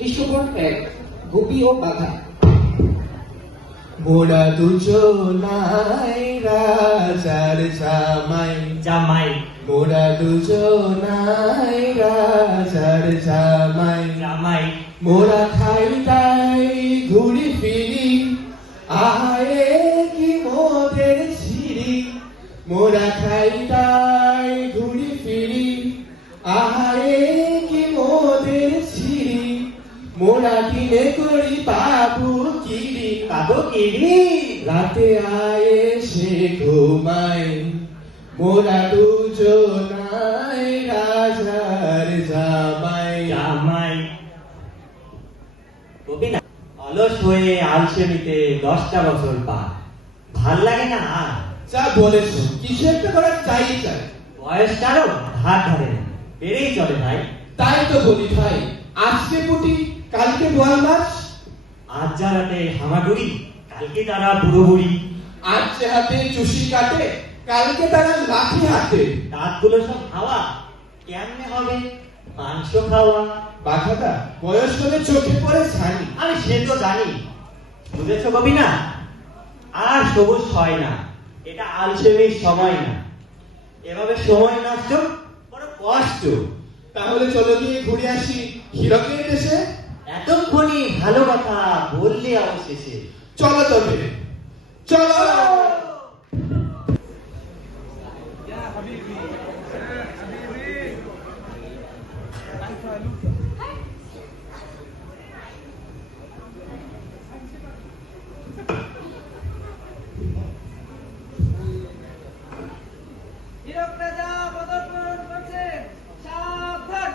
দৃশ্যপট এক গোপী ও বাঘা। মোরা দুজনাই রাজার জামাই। জামাই। মোরা দুজনাই রাজার জামাই। জামাই। মোরা খাই তাই ঘুরি ফিরি আয়ে কি মোদের ছিরি মোরা খাই তাই রাতে আয়ে সে ঘুমাই মোরা দুজনাই রাজার জামাই। জামাই। কবি না অলস হয়ে আলসেমিতে দশটা বছর পা ভালো লাগে না আর? যা বলেছ কিছু একটা করার চাই চাই বয়সটারও ধার ধরে। বেড়েই চলে ভাই। তাই তো বলি ভাই আজকে পুটি কালকে বোয়াল মাছ। আজ যা রাতে হামাগুড়ি। কালকে তারা বুড়ো বুড়ি আজ যে হাতে চুষি কাটে কালকে তারা লাঠি হাতে। দাঁতগুলো সব হাওয়া। কেমনে হবে? মাংস খাওয়া। বাঘাটা বয়স হলে চোখে পড়ে ছানি। আমি সে তো জানি। বুঝেছ কবি না আর সবুজ হয় না। এটা আলসেমির সময় না। এভাবে সময় নষ্ট বড় কষ্ট। তাহলে চলো গিয়ে ঘুরে আসি হীরকের দেশে। এতক্ষণই ভালো কথা বললে অবশেষে। চলো তবে চলো হীরক রাজা পদার্পণ করছে সাবধান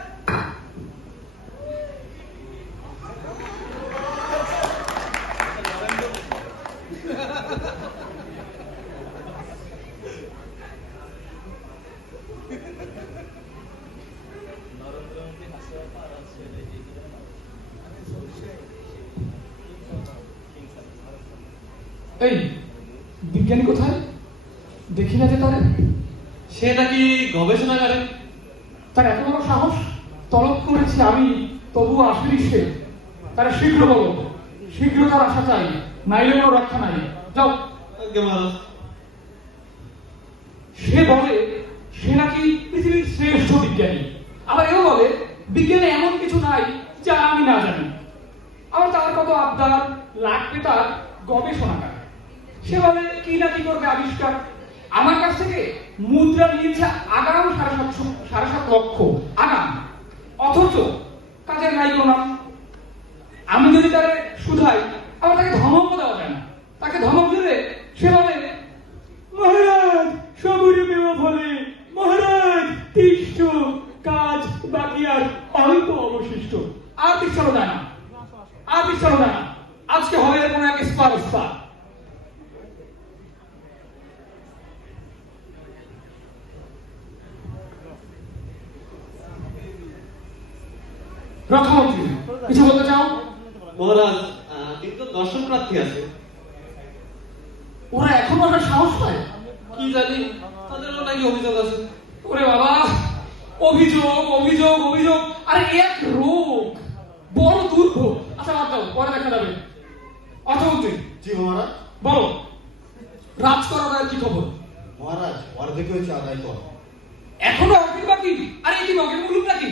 এই বিজ্ঞানী কোথায় দেখি না যে তারে সে নাকি গবেষণাগারে। তার এত বড় সাহস তলব করেছি আমি তবুও আসেনি সে। তারা শীঘ্র বলো শীঘ্র তার আশা চাই। নাইলে কোনো রক্ষা নাই। যাও। সে বলে সে নাকি পৃথিবীর শ্রেষ্ঠ বিজ্ঞানী। আবার এও বলে বিজ্ঞানে এমন কিছু নাই যা আমি না জানি। আবার তার কত আবদার লাগবে তার গবেষণাগার। সে বলে কি না কি করবে আবিষ্কার? আমার কাছ থেকে মুদ্রা নিয়েছে আগাম সাড়ে সাত লক্ষ আগাম। অথচ কাজের নাই নাম আমি যদি তারে শুধাই, আবার তাকে ধমক দেওয়া যায় না। তাকে ধমক দিলে সে বলে, মহারাজ সবুরে মেওয়া ফলে, মহারাজ তিষ্ঠ কাজ বাকি আর অল্প অবশিষ্ট। আর পিছানো যায় না। আর যায় না। আজকে হবে এর কোনো এক স্পার স্পার রক্ষামন্ত্রী কিছু বলতে চাও? মহারাজ কিন্তু দর্শন প্রার্থী আছে। ওরা এখনও আমার সাহস পায়? কি জানি তাদেরও নাকি অভিযোগ আছে। ওরে বাবা অভিযোগ অভিযোগ অভিযোগ। আরে এক রোগ বড় দুর্ভোগ। আচ্ছা বাদ দাও পরে দেখা যাবে। অর্থমন্ত্রী জি মহারাজ। বলো রাজ করা কি খবর? মহারাজ অর্ধেক হয়েছে আদায় কর। এখনও অর্ধেক বাকি? আরে এই কি মগের মুলুক নাকি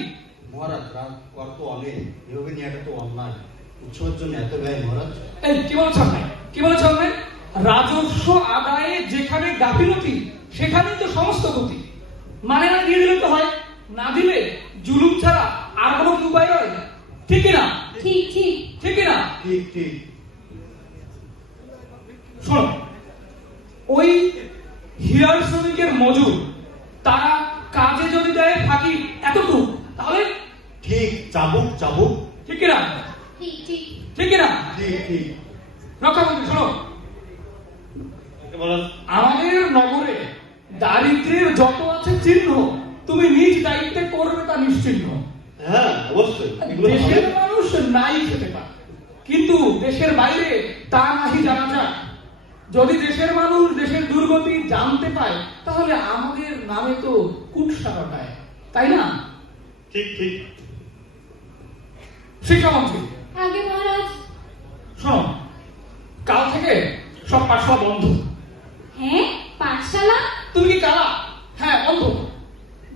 মহারাজ রাগ কর এভাবে নেওয়াটা তো অন্যায় উৎসবের জন্য এত ব্যয় মহারাজ এই কি বলেছ নাই? কি বলেছ নাই? রাজস্ব আদায়ে যেখানে গাফিলতি সেখানেই তো সমস্ত গতি। মানে না দিয়ে দিলে তো হয়? না দিলে জুলুম ছাড়া আর কোনো উপায় হয়? ঠিক না? ঠিক ঠিক। ঠিক না? ঠিক ঠিক। শোনো ওই হীরার শ্রমিকের মজুর তারা কাজে যদি দেয় ফাঁকি এতটুকু। তাহলে ঠিক চাবুক চাবুক। ঠিক না ঠিক ঠিক ঠিক ঠিক ঠিক রক্ষামন্ত্রী শোনো। আমাদের নগরে দারিদ্র্যের যত আছে চিহ্ন তুমি নিজ দায়িত্বে করবে তা নিশ্চিহ্ন। হ্যাঁ অবশ্যই। দেশের মানুষ নাই খেতে পারে। কিন্তু দেশের বাইরে তা নাহি জানা যায়। যদি দেশের মানুষ দেশের দুর্গতি জানতে পায় তাহলে আমাদের নামে তো কুৎসা রটায়। তাই না? ঠিক ঠিক। শিক্ষামন্ত্রী। আগে মহারাজ। শোনো কাল থেকে সব পাঠশালা বন্ধ। হ্যাঁ পাঠশালা? তুমি কি কালা হ্যাঁ বন্ধ।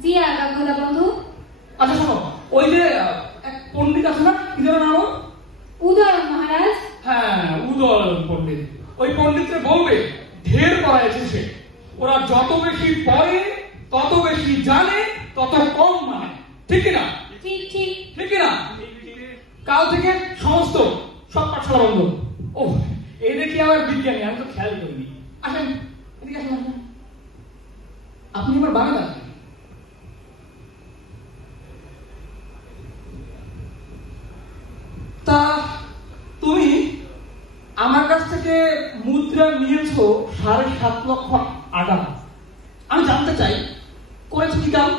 জি বন্ধু। আচ্ছা শোনো ওই যে এক পণ্ডিত আছে না কি যেন নাম? ওর? উদয় মহারাজ। হ্যাঁ উদয় পণ্ডিত। ওই পণ্ডিতকে বলবে ঢের পড়াইছে সে ওরা যত বেশি পড়ে তত বেশি জানে তত কম মানে। ঠিক না? ঠিক ঠিক। ঠিক না? কাল থেকে সমস্ত সব পাঠশালা বন্ধ। ও এই দেখি আবার বিজ্ঞানী আমি তো খেয়াল করিনি। আসেন এদিকে আসেন। আপনি এবার বাংলা তা তুমি আমার কাছ থেকে মুদ্রা নিয়েছো সাড়ে সাত লক্ষ আগাম আমি জানতে চাই করেছ কি কাম?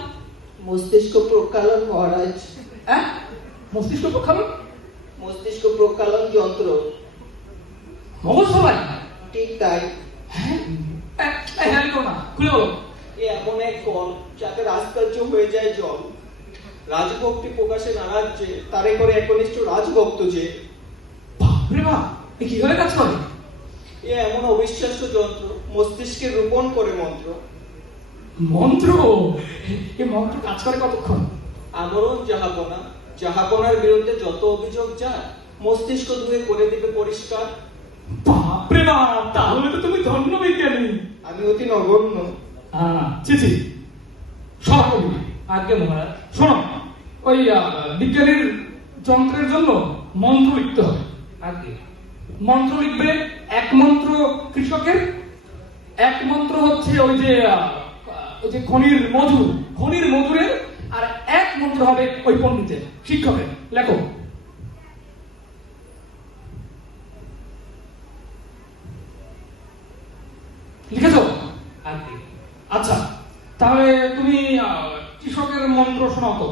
মস্তিষ্ক প্রকালন মহারাজ। হ্যাঁ? মস্তিষ্ক প্রক্ষালন মস্তিষ্ক প্রকালন যন্ত্র। মগজ ঠিক তাই। হ্যাঁ? হ্যাঁ না খুলে বলো। এ এমন এক কল যাতে রাজকার্য হয়ে যায় জল। রাজভক্তি প্রকাশে নারাজ যে তারে করে একনিষ্ঠ রাজভক্ত যে। বাপরে বাপ এ কি করে কাজ করে? এ এমন অবিশ্বাস্য যন্ত্র মস্তিষ্কে রোপণ করে মন্ত্র। মন্ত্র? এ মন্ত্র কাজ করে কতক্ষণ? আমরণ যাহাপনা যাহাপনার বিরুদ্ধে যত অভিযোগ যায় মস্তিষ্ক ধুয়ে করে দিবে পরিষ্কার। বাপরে বাপ তাহলে তো তুমি ধন্য বিজ্ঞানী। আমি অতি নগণ্য। হ্যাঁ চিচি সহকবি আজকে মহারাজ। শোনো ওই বিজ্ঞানীর যন্ত্রের জন্য মন্ত্র লিখতে হবে। আজকে মন্ত্র লিখবে এক মন্ত্র কৃষকের এক মন্ত্র হচ্ছে ওই যে আহ, ওই যে খনির মজুর খনির মজুরের আর এক মন্ত্র হবে ওই পণ্ডিতের শিক্ষকের লেখো লিখেছো? আচ্ছা তাহলে তুমি কৃষকের মন্ত্র শোনাও তো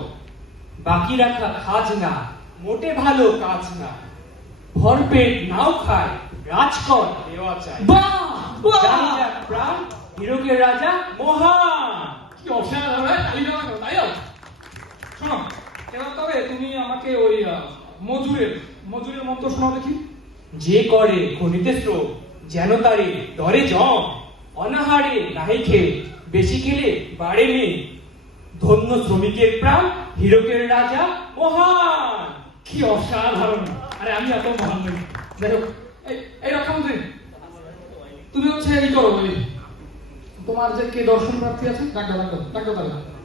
বাকি রাখা খাজনা মোটে ভালো কাজ না। ভরপেট নাও খায় রাজকর দেওয়া চাই। প্রাণ হিরকের রাজা মহান। কি অসাধারণ হ্যাঁ? তাই। এবার তবে তুমি আমাকে ওই মজুরের মজুরের মন্ত্র দেখি। যে করে খনিতে শ্রম যেন তারে ডরে জম অনাহারে নাহি খেয়ে, বেশি খেলে বাড়ে মেয়ে। ধন্য শ্রমিকের প্রাণ, হিরকের রাজা, মহান। কি অসাধারণ। আরে, আমি এত মহান নই। যাই হোক, এই এই রক্ষামন্ত্রী তুমি হচ্ছে এই করো তোমার যে কে দর্শন প্রার্থী আছে? ডাক্তার ডাক্তার ডাক্তার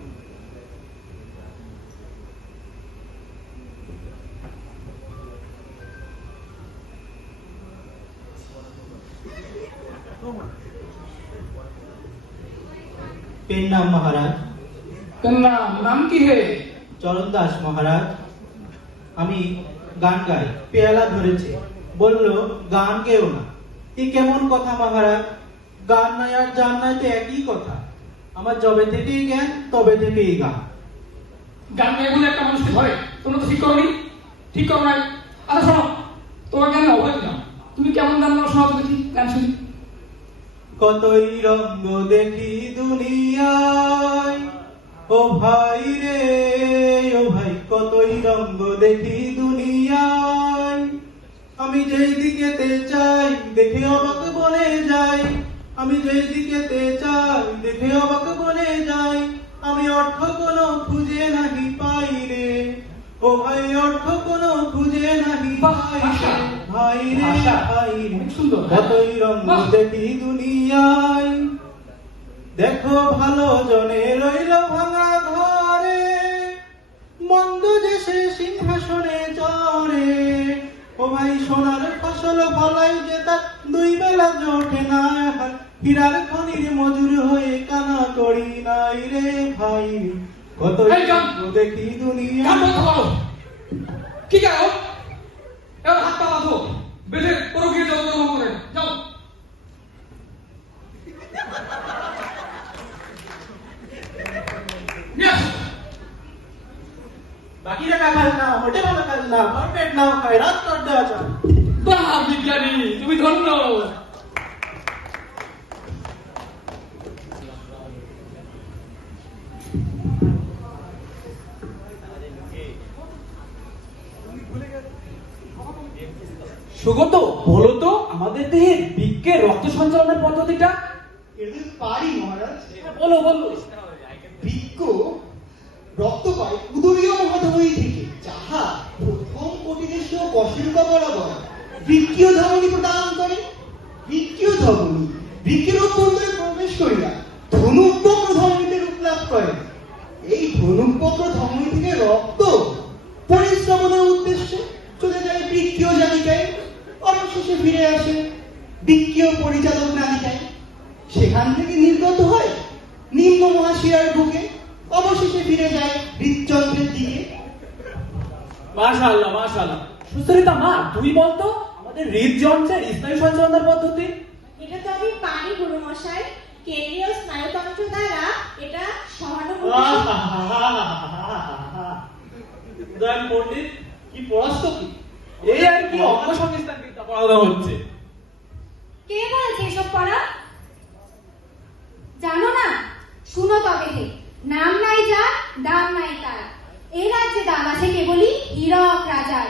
নাম মহারাজ। তোর নাম? নাম কি হে? চরণ দাস মহারাজ। আমি গান গাই পেয়ালা ধরেছে। বলল গান কেউ না। এ কেমন কথা মহারাজ? গান নাই আর জান নাই তো একই কথা। আমার জবে থেকেই জ্ঞান তবে থেকেই গান। গান গায়ে বলে একটা মানুষকে ধরে। তোমরা তো ঠিক করনি? ঠিক করো নাই। আচ্ছা শোনো। তোমাকে আমি অবৈধ দিলাম তুমি কেমন গান গাও শোনাও দেখি গান শুনি। কতই রঙ্গ দেখি দুনিয়ায়। ও ভাই রে ও ভাই কতই রঙ্গ দেখি দুনিয়ায়। আমি যেই দিকেতে চাই দেখে অবাক বনে যাই। আমি যেই দিকেতে চাই দেখে অবাক বনে যাই। আমি অর্থ কোনো খুঁজে নাহি পাই রে। ও ভাই অর্থ কোনো খুঁজে নাহি পাই রে। ভাই রে ভাই। কতই দেখি দুনিয়ায়। দেখো ভালো জনে রইল ভাঙা ঘরে। মন্দ যে সে সিংহাসনে চড়ে। ও ভাই সোনার ফসল ফলাই যে তার দুই বেলা জোটে না হার। হীরার খনির মজুর হয়ে কানা করি নাই রে ভাই। কত। দেখি দুনিয়া কি গাও এবার হাত পা বাঁধো। বেঁধে পুরো গিয়ে যাও যাও। করে যাও বাকিরা আসো। বাকি রাখা কাজ না মোটে ভালো কাজ না পারফেক্ট নাও খায় সুগত বলো তো আমাদের দেহে বৃক্কের রক্ত সঞ্চালনের পদ্ধতিটা? পারি মহারাজ। বলো বলো। বৃক্ষ রক্ত পায় উদরীয় মহাধমনী থেকে যাহা প্রথম কোটিদেশ কশেরুকা বরাবর বৃক্ষীয় ধমনী প্রদান করে। বৃক্ষীয় ধমনী বৃক্ষের অভ্যন্তরে প্রবেশ করিয়া ধনুকবক্র ধমনীতে রূপ লাভ করে। এই ধনুকবক্র ধমনী থেকে রক্ত পরিশ্রমণের উদ্দেশ্যে চলে যায় বৃক্ষীয় জালিকায় অবশেষে ফিরে আসে। বৃক্ষীয় পরিচালক নালিকায় সেখান থেকে নির্গত হয় নিম্ন মহাশিরার বুকে। অবশেষে ফিরে যায় হৃদচন্দ্রের দিকে। মাশাআল্লাহ মাশাআল্লাহ। সুচরিতা মা তুই বলতো আমাদের হৃদযন্ত্রের স্নায়ু সঞ্চালনের পদ্ধতি? এটা তো আমি পানি গুরু মশাই কেন্দ্রীয় স্নায়ুতন্ত্র দ্বারা এটা সহানুভূতি উদয়ন পণ্ডিত কি পড়াচ্ছ কি? এই আর কি অঙ্গ সংস্থান পড়ানো হচ্ছে। কে বলেছে এসব পড়া? জানো না? শুনো তবে হে। নাম নাই যার দাম নাই তার। এ রাজ্যে দাম আছে কেবলই হীরক রাজার।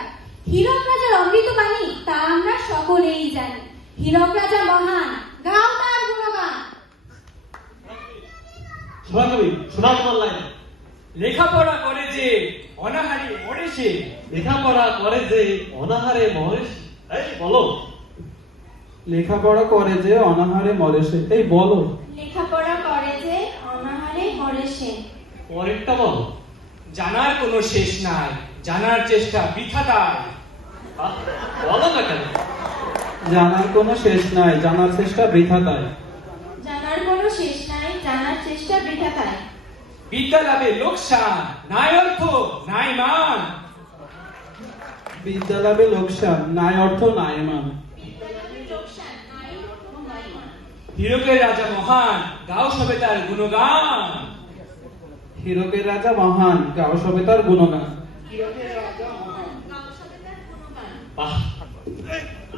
হীরক রাজার অমৃত বাণী তা আমরা সকলেই জানি। হীরক রাজা মহান গাও তার গুণগান। শোনা কবি শোনা তোমার লাইন। লেখাপড়া করে যে অনাহারি মরে সে লেখাপড়া করে যে অনাহারে মহেশ এই বলো। লেখাপড়া করে যে অনাহারে মরে সে। এই বলো। লেখাপড়া করে যে অনাহারে মরে সে। পরেরটা বলো। জানার কোনো শেষ নাই। জানার চেষ্টা বৃথা বলো না কেন? জানার কোনো শেষ নাই। জানার চেষ্টা বৃথা তাই। জানার কোনো শেষ নাই। জানার চেষ্টা বৃথা তাই। বিদ্যা লাভে লোকসান। নাই অর্থ নাই মান। বিদ্যা লাভে লোকসান নাই অর্থ নাই মান। হীরকের রাজা মহান গাও সবে তার গুণগান। হীরকের রাজা মহান গাও সবে তার গুণগান।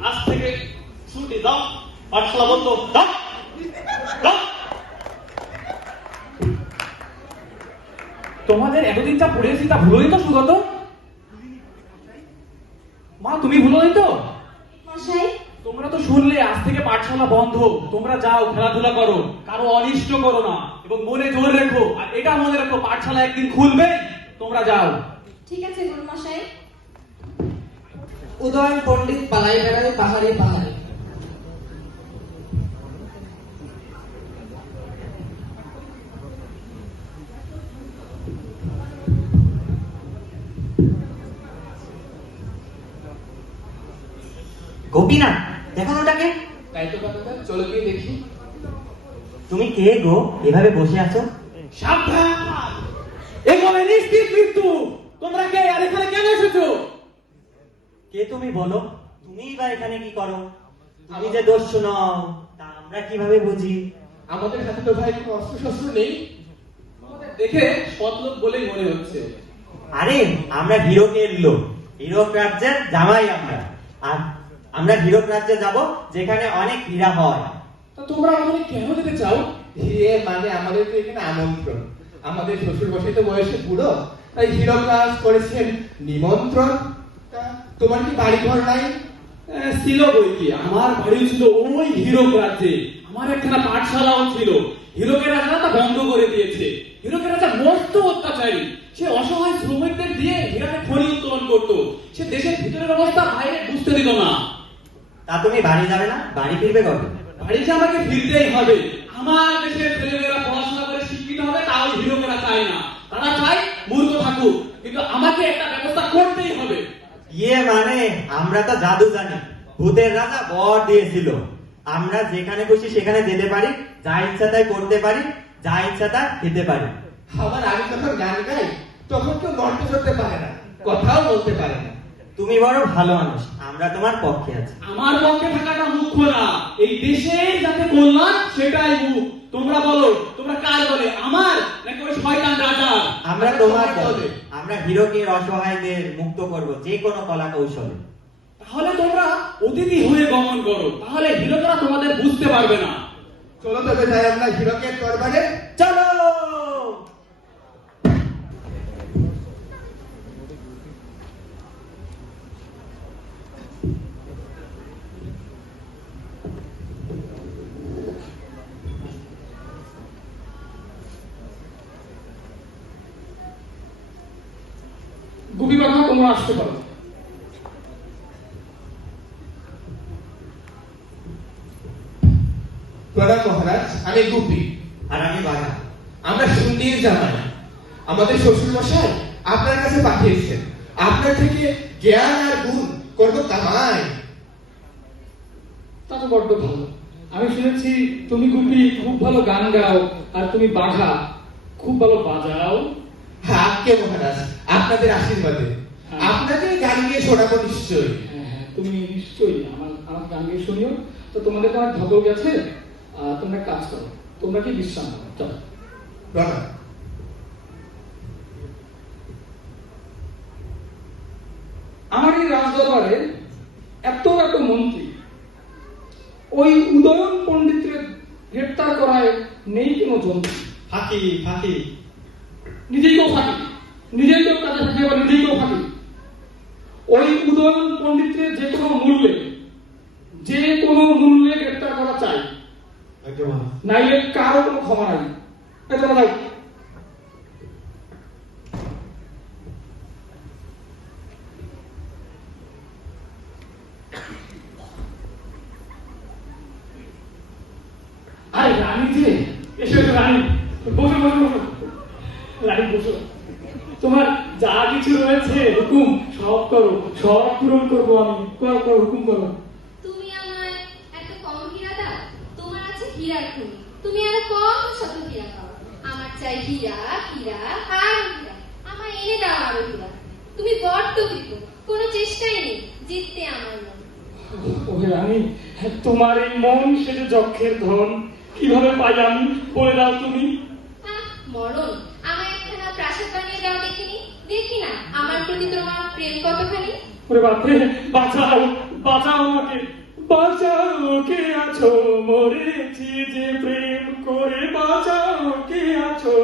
আজ থেকে ছুটি দাও পাঠশালা বন্ধ দাও। দাও। তোমাদের এতদিন যা পড়েছি তা ভুলোই তো সুগত। মা তুমি ভুলোই তো? মশাই। তোমরা তো শুনলে আজ থেকে পাঠশালা বন্ধ। তোমরা যাও খেলাধুলা করো। কারও অনিষ্ট করো না এবং মনে জোর রেখো। আর এটা মনে রাখো পাঠশালা একদিন খুলবে। তোমরা যাও। ঠিক আছে গুরু মশাই উদয়ন পণ্ডিত পালাই বেড়ায় পাহাড়ে পাহাড়ে। গোপীনাথ দেখো ওটাকে তাই তো চলো গিয়ে দেখি তুমি কে গো? এভাবে বসে আছো? সাবধান! নিশ্চিত মৃত্যু! তোমরা কে? আর এখানে কেন এসেছ? কে তুমি বলো? তুমি বা এখানে কি করো? তুমি যে দোষ শোনাও তা আমরা কীভাবে বুঝি? আমাদের হাতে তো ভাই কোনো অস্ত্র শস্ত্র নেই দেখে সৎলোক বলেই মনে হচ্ছে। আরে আমরা হিরকের লোক। হিরক রাজ্যের জামাই আমরা। আর আমরা হিরক রাজ্যে যাব, যেখানে অনেক হীরা হয়। তো তোমরা আমাদের কেন যেতে চাও? ইয়ে মানে আমাদের তো এখানে আমন্ত্রণ। আমাদের শ্বশুর বসে তো বয়সে বুড়ো, তাই হীরক রাজ করেছেন নিমন্ত্রণ। তোমার কি বাড়ি ঘর নাই ছিল বই কি? আমার বাড়ি ছিল ওই হিরক রাজ্যে। আমার একখানা পাঠশালাও ছিল। হিরকের রাজা তা বন্ধ করে দিয়েছে। হিরকের রাজা মস্ত অত্যাচারী। সে অসহায় শ্রমিকদের দিয়ে হীরাকে খনি উত্তোলন করতো। সে দেশের ভিতরের অবস্থা বাইরে বুঝতে দিত না। তা তুমি বাড়ি যাবে না? বাড়ি ফিরবে কবে? বাড়িতে আমাকে ফিরতেই হবে। আমার দেশের ছেলেমেয়েরা পড়াশোনা করে শিক্ষিত হবে তাও হিরোকেরা চায় না। তারা চায় মূর্খ থাকুক কিন্তু আমাকে একটা ব্যবস্থা করতেই হবে। ইয়ে মানে আমরা তো জাদু জানি। ভূতের রাজা বর দিয়েছিল। আমরা যেখানে খুশি সেখানে যেতে পারি যা ইচ্ছা তাই করতে পারি যা ইচ্ছা তা খেতে পারি। আমার আমি যখন গান গাই তখন কেউ নড়তে চড়তে পারে না কথাও বলতে পারে না। তুমি বড় ভালো মানুষ আমরা তোমার পক্ষে আছি। আমার পক্ষে থাকাটা মুখ্য না। এই দেশের যাতে কল্যাণ সেটাই মুখ। তোমরা বলো তোমরা কার বলে আমার নাকি ওই শয়তান রাজা? আমরা তোমার দলে। আমরা হিরোকের অসহায়দের মুক্ত করব যে কোনো কলা কৌশলে তাহলে তোমরা অতিথি হয়ে গমন করো। তাহলে হিরোকরা তোমাদের বুঝতে পারবে না। চলো তবে যাই আমরা হীরকের দরবারে। চলো! বাঘা তোমরা আসতে পারো। প্রণাম মহারাজ আমি গুপি। আর আমি বাঘা আমরা সুন্দর জামাই আমাদের শ্বশুর মশাই আপনার কাছে পাঠিয়েছেন। আপনার থেকে জ্ঞান আর গুণ করব কামাই তা তো বড্ড ভালো। আমি শুনেছি তুমি গুপি খুব ভালো গান গাও আর তুমি বাঘা। খুব ভালো বাজাও। আজ্ঞে মহারাজ আপনাদের আশীর্বাদে। আপনাকে গান গিয়ে শোনাবো নিশ্চয়ই। হ্যাঁ, হ্যাঁ, তুমি নিশ্চয়ই আমার আমার গান গিয়ে শুনিও। তো তোমাদের তো আমার ধকল গেছে আহ, তোমরা কাজ করো তোমরা কি বিশ্রাম করো চলো। প্রণাম আমার এই রাজদরবারে এত এত মন্ত্রী ওই উদয়ন পণ্ডিতের গ্রেপ্তার করায় নেই কোনো যন্ত্র ফাঁকি ফাঁকি নিজেকেও ফাঁকি নিজেকেও কাজে ফাঁকি আবার নিজেকেও ফাঁকি ওই উদয়ন পণ্ডিতের যে কোনো মূল্যে যে কোনো মূল্যে গ্রেপ্তার করা চাই নাইলে কারও কোনো ক্ষমা নাই এই তোমরা যাও। আরে রানী যে? এসো এসো রানী। বসো বসো বসো। রানী বসো। তোমার যা কিছু রয়েছে হুকুম সব করো। সব পূরণ করব আমি। করো করো হুকুম করো। তুমি আমায় এত কম হীরা দাও? তোমার আছে হীরার খনি। তুমি আরও কম শত হীরা পাও। আমার চাই হীরা হীরা আর হীরা। আমার এনে দাও আরও হীরা। তুমি বড্ড কৃপণ কোনো চেষ্টাই নেই। জিততে আমার মন ওহে রানী তোমার এই মন সেটা যক্ষের ধন কীভাবে পাই আমি? বলে দাও তুমি। মরণ আমার একখানা প্রাসাদ বানিয়ে দাও দেখিনি? দেখি না আমার প্রতি তোমার প্রেম কতখানি? ওরে বাপরে বাঁচাও বাঁচাও আমাকে। বাঁচাও কে আছো? মরেছি যে প্রেম করে। বাঁচাও কে আছো?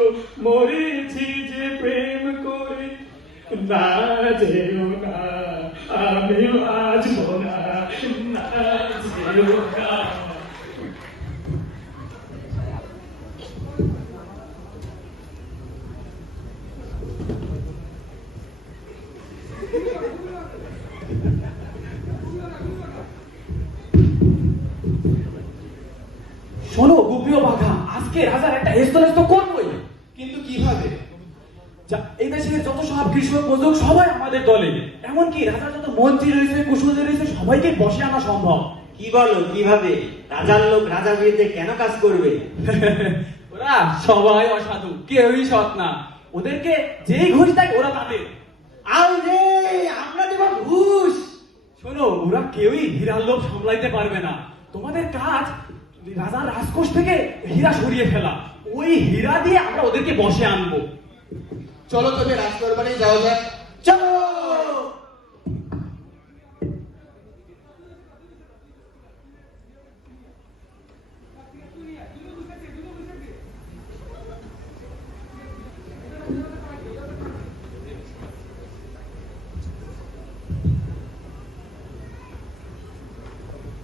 মরেছি যে প্রেম করে। না যেও না আমি বাঁচবো না না যেও না। আমাদের দলে এমনকি রাজার যত মন্ত্রী রয়েছে কুশলী রয়েছে সবাইকে বসে আনা সম্ভব। কি বলো কীভাবে? রাজার লোক রাজার বিরুদ্ধে কেন কাজ করবে? ওরা সবাই অসাধু কেউই সৎ না। ওদেরকে যেই ঘুষ দেয় ওরা তাদের আউ রে আমরা দেব ঘুষ। শোনো ওরা কেউই হীরার লোভ সামলাইতে পারবে না। তোমাদের কাজ রাজার রাজকোষ থেকে হীরা সরিয়ে ফেলা। ওই হীরা দিয়ে আমরা ওদেরকে বসে আনব। চলো তবে রাজদরবারে যাওয়া যাক। চলো।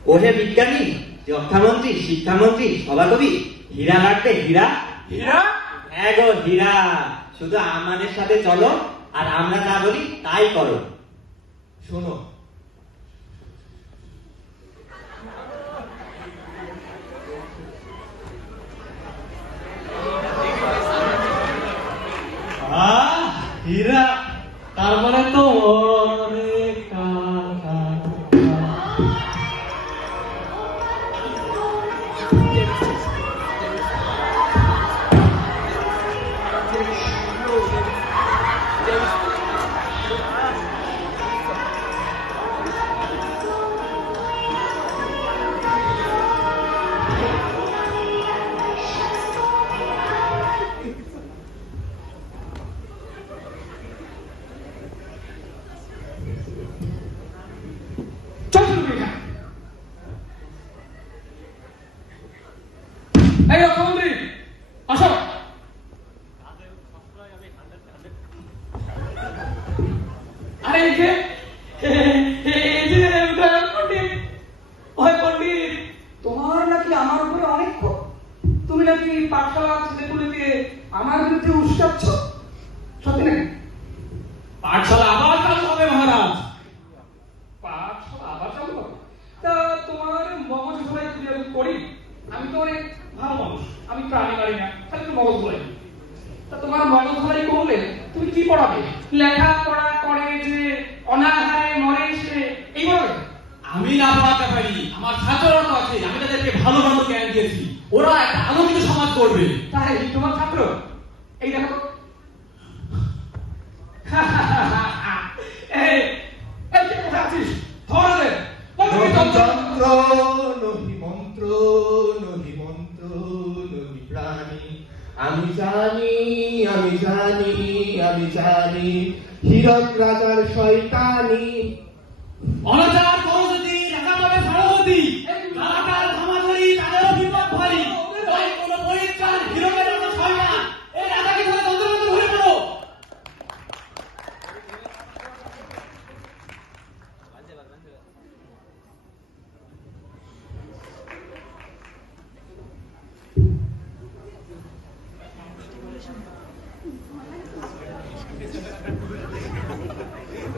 ওহে বিজ্ঞানী অর্থমন্ত্রী শিক্ষামন্ত্রী সভাকবি হীরা লাগবে হীরা? হীরা? হ্যাঁ গো হীরা। শুধু আমাদের সাথে চলো। আর আমরা না বলি তাই করো। শোনো এই পাতলা ছেলেগুলিকে আমার বিরুদ্ধে উস্কাচ্ছ সত্যি নাকি পাঠশালা আবার চালু হবে মহারাজ। পাঠশালা আবার চালু হবে? তা তোমার মগজ ধোলাই যদি আমি করি আমি তো অনেক ভালো মানুষ আমি প্রাণী মারি না খালি তো মগজ ধোলাই। তা তোমার মগজ ধোলাই করলে তুমি কি পড়াবে? লেখা যন্ত্র নহি মন্ত্র নহি মন্ত্র নহি প্রাণী। আমি জানি আমি জানি আমি জানি, হীরক রাজার শয়তানি। অনাচার Yeah.